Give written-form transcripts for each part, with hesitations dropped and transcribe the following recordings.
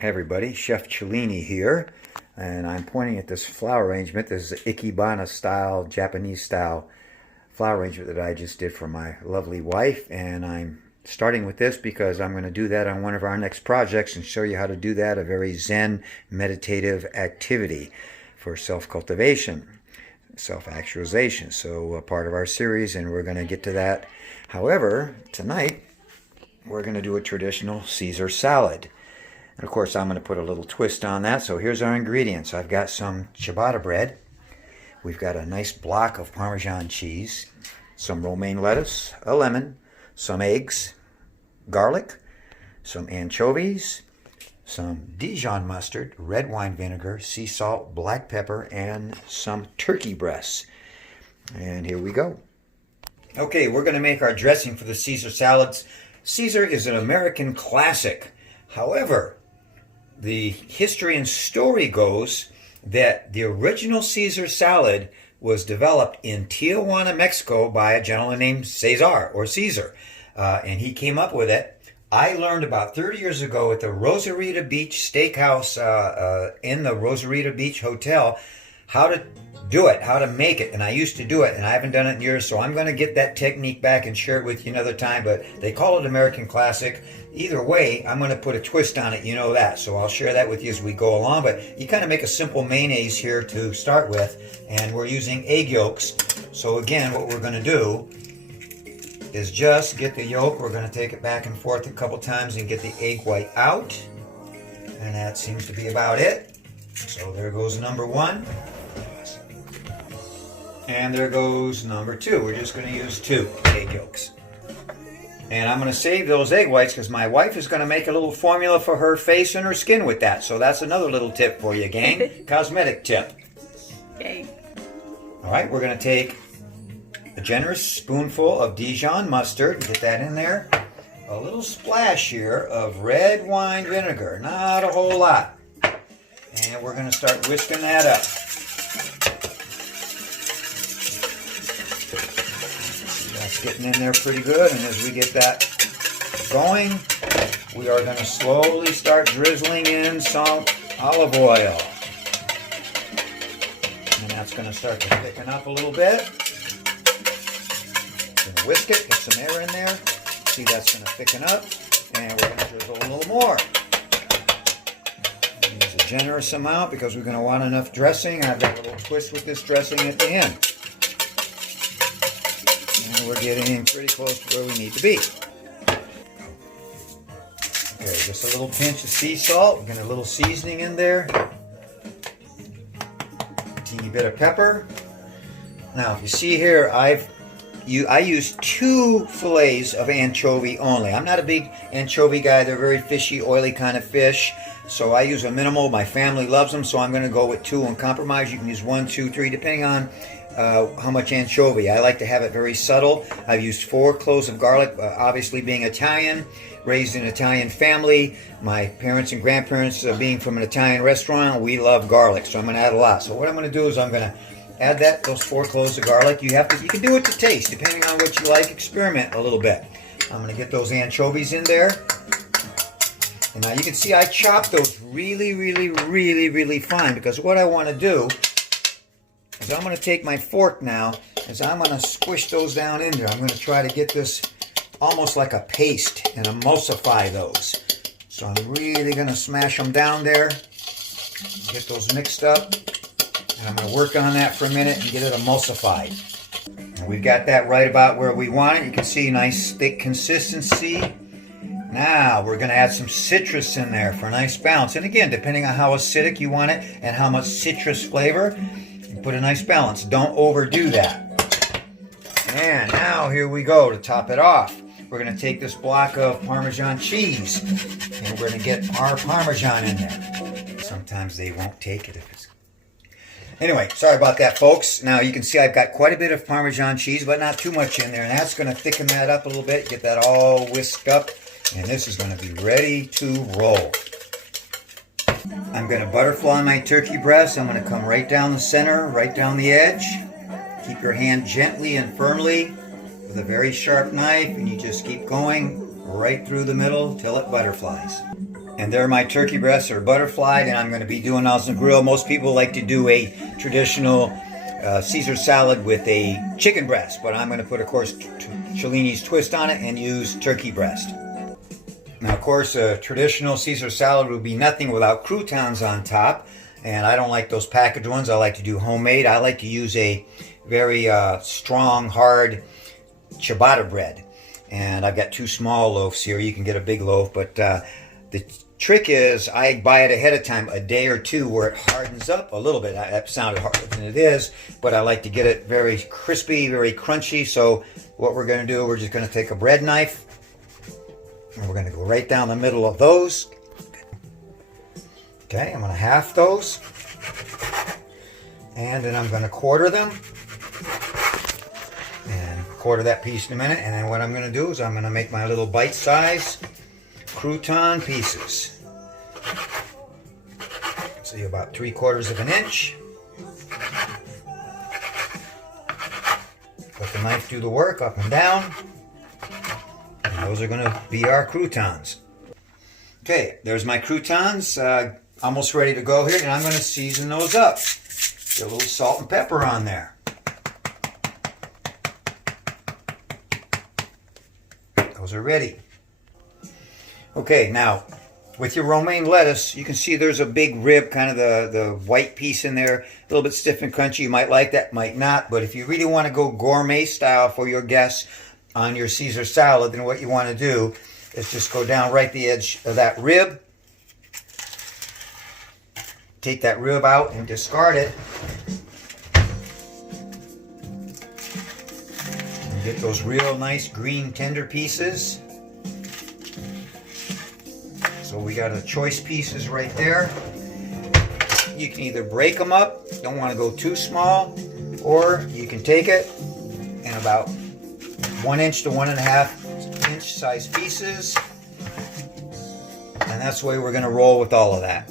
Hi everybody, Chef Cellini here, and I'm pointing at this flower arrangement. This is Ikebana style, Japanese style flower arrangement that I just did for my lovely wife, and I'm starting with this because I'm going to do that on one of our next projects and show you how to do that, a very Zen meditative activity for self-cultivation, self-actualization. So a part of our series, and we're going to get to that. However, tonight we're going to do a traditional Caesar salad. And of course, I'm going to put a little twist on that. So here's our ingredients. I've got some ciabatta bread. We've got a nice block of Parmesan cheese, some romaine lettuce, a lemon, some eggs, garlic, some anchovies, some Dijon mustard, red wine vinegar, sea salt, black pepper, and some turkey breasts. And here we go. Okay, we're going to make our dressing for the Caesar salads. Caesar is an American classic. However, the history and story goes that the original Caesar salad was developed in Tijuana, Mexico by a gentleman named Caesar, and he came up with it. I learned about 30 years ago at the Rosarita Beach Steakhouse in the Rosarita Beach Hotel how to do it, how to make it, and I used to do it, and I haven't done it in years, so I'm going to get that technique back and share it with you another time, but they call it American Classic. Either way, I'm going to put a twist on it, you know that, so I'll share that with you as we go along, but you kind of make a simple mayonnaise here to start with, and we're using egg yolks. So again, what we're going to do is just get the yolk. We're going to take it back and forth a couple times and get the egg white out, and that seems to be about it. So there goes number one. And there goes number two. We're just going to use 2 egg yolks. And I'm going to save those egg whites because my wife is going to make a little formula for her face and her skin with that. So that's another little tip for you, gang. Cosmetic tip. Okay. All right, we're going to take a generous spoonful of Dijon mustard. Get that in there. A little splash here of red wine vinegar. Not a whole lot. And we're going to start whisking that up. That's getting in there pretty good, and as we get that going, we are going to slowly start drizzling in some olive oil. And that's going to start to thicken up a little bit. Going to whisk it, get some air in there. See, that's going to thicken up, and we're going to drizzle a little more. Use a generous amount because we're going to want enough dressing. I've got a little twist with this dressing at the end. And we're getting pretty close to where we need to be. Okay, just a little pinch of sea salt. We're getting a little seasoning in there. A teeny bit of pepper. Now, if you see here, I used 2 fillets of anchovy only. I'm not a big anchovy guy. They're very fishy, oily kind of fish. So I use a minimal. My family loves them, so I'm going to go with 2 and compromise. You can use 1, 2, 3, depending on how much anchovy. I like to have it very subtle. I've used 4 cloves of garlic, obviously being Italian, raised in an Italian family. My parents and grandparents being from an Italian restaurant, we love garlic, so I'm going to add a lot. So what I'm going to do is I'm going to add those 4 cloves of garlic. You can do it to taste, depending on what you like. Experiment a little bit. I'm going to get those anchovies in there. And now you can see I chopped those really, really, really, really fine because what I want to do is I'm going to take my fork now and I'm going to squish those down in there. I'm going to try to get this almost like a paste and emulsify those. So I'm really going to smash them down there, get those mixed up, and I'm going to work on that for a minute and get it emulsified. And we've got that right about where we want it. You can see nice thick consistency. Now we're going to add some citrus in there for a nice balance. And again, depending on how acidic you want it and how much citrus flavor, you put a nice balance. Don't overdo that. And now here we go to top it off. We're going to take this block of Parmesan cheese and we're going to get our Parmesan in there. Sometimes they won't take it if it's... Anyway, sorry about that, folks. Now you can see I've got quite a bit of Parmesan cheese, but not too much in there. And that's going to thicken that up a little bit, get that all whisked up. And this is going to be ready to roll. I'm going to butterfly my turkey breast. I'm going to come right down the center, right down the edge. Keep your hand gently and firmly with a very sharp knife, and you just keep going right through the middle till it butterflies. And there my turkey breasts are butterflied, and I'm going to be doing those on the grill. Most people like to do a traditional Caesar salad with a chicken breast, but I'm going to put, of course, Cellini's twist on it and use turkey breast. Now, of course, a traditional Caesar salad would be nothing without croutons on top, and I don't like those packaged ones. I like to do homemade. I like to use a very strong, hard ciabatta bread, and I've got 2 small loaves here. You can get a big loaf, but the trick is I buy it ahead of time, a day or 2, where it hardens up a little bit. That sounded harder than it is, but I like to get it very crispy, very crunchy. So what we're going to do, we're just going to take a bread knife, and we're going to go right down the middle of those. Okay, I'm going to half those, and then I'm going to quarter them, and quarter that piece in a minute. And then what I'm going to do is I'm going to make my little bite-sized crouton pieces. See, about 3/4 of an inch. Let the knife do the work, up and down. And those are going to be our croutons. Okay, there's my croutons, almost ready to go here, and I'm going to season those up. Get a little salt and pepper on there. Those are ready. Okay, now with your romaine lettuce, you can see there's a big rib, kind of the white piece in there, a little bit stiff and crunchy. You might like that, might not, but if you really want to go gourmet style for your guests on your Caesar salad, then what you want to do is just go down right the edge of that rib. Take that rib out and discard it. And get those real nice green tender pieces. So we got the choice pieces right there. You can either break them up, don't want to go too small, or you can take it in about 1 inch to 1.5 inch size pieces. And that's the way we're going to roll with all of that.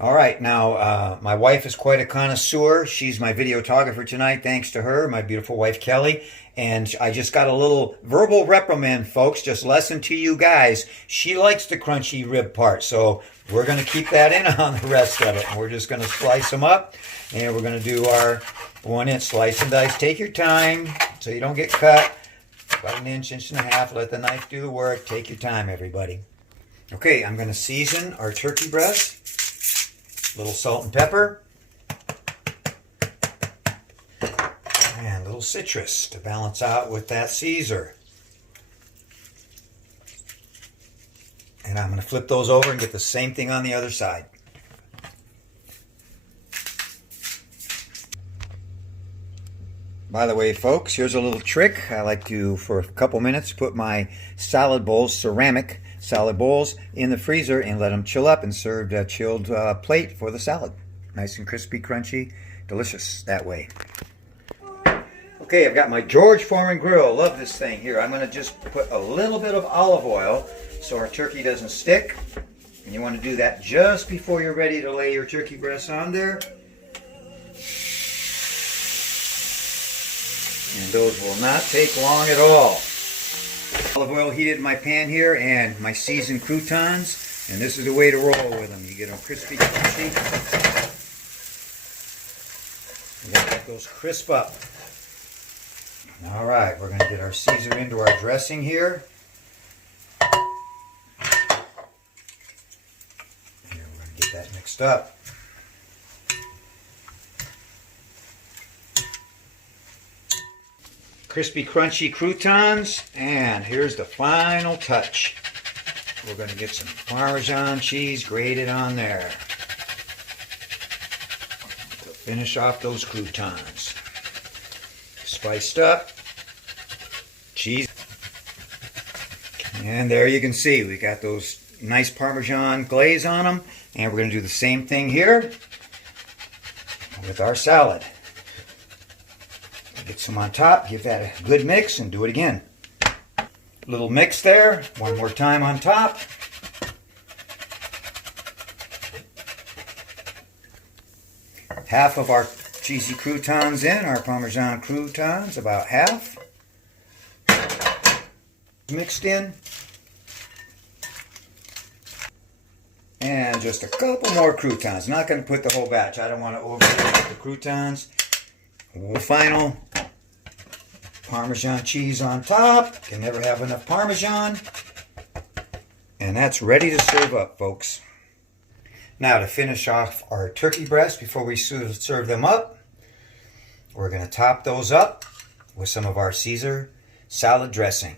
All right, now my wife is quite a connoisseur. She's my videographer tonight, thanks to her, my beautiful wife Kelly. And I just got a little verbal reprimand, folks, just lesson to you guys. She likes the crunchy rib part, so we're going to keep that in on the rest of it. And we're just going to slice them up, and we're going to do our 1 inch slice and dice. Take your time so you don't get cut. About 1 inch, 1.5 inches. Let the knife do the work. Take your time, everybody. Okay, I'm going to season our turkey breast. A little salt and pepper. And a little citrus to balance out with that Caesar. And I'm going to flip those over and get the same thing on the other side. By the way, folks, here's a little trick. I like to, for a couple minutes, put my salad bowls, ceramic salad bowls, in the freezer and let them chill up, and served a chilled plate for the salad. Nice and crispy, crunchy, delicious that way. Okay, I've got my George Foreman grill. Love this thing here. I'm going to just put a little bit of olive oil so our turkey doesn't stick. And you want to do that just before you're ready to lay your turkey breast on there. And those will not take long at all. Olive oil heated in my pan here, and my seasoned croutons. And this is the way to roll with them. You get them crispy, crunchy. You got to let those crisp up. All right, we're going to get our Caesar into our dressing here. Here, we're going to get that mixed up. Crispy, crunchy croutons, and here's the final touch. We're going to get some Parmesan cheese grated on there to finish off those croutons. Spiced up cheese, and there you can see we got those nice Parmesan glaze on them, and we're going to do the same thing here with our salad. Get some on top, give that a good mix, and do it again. Little mix there, one more time on top. Half of our cheesy croutons in, our Parmesan croutons, about half. Mixed in. in just a couple more croutons. Not going to put the whole batch. I don't want to overload the croutons. Final Parmesan cheese on top. Can never have enough Parmesan. And that's ready to serve up, folks. Now to finish off our turkey breasts before we serve them up, we're going to top those up with some of our Caesar salad dressing.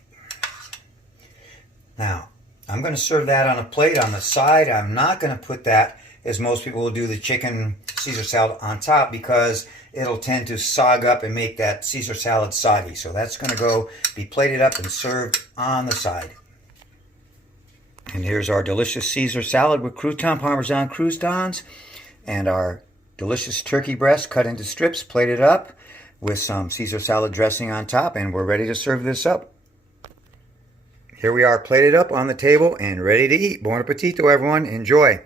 Now, I'm going to serve that on a plate on the side. I'm not going to put that, as most people will do, the chicken Caesar salad on top, because it'll tend to sog up and make that Caesar salad soggy. So that's going to go be plated up and served on the side. And here's our delicious Caesar salad with crouton, Parmesan croutons, and our delicious turkey breast cut into strips, plated up with some Caesar salad dressing on top, and we're ready to serve this up. Here we are, plated up on the table and ready to eat. Buon appetito, everyone. Enjoy.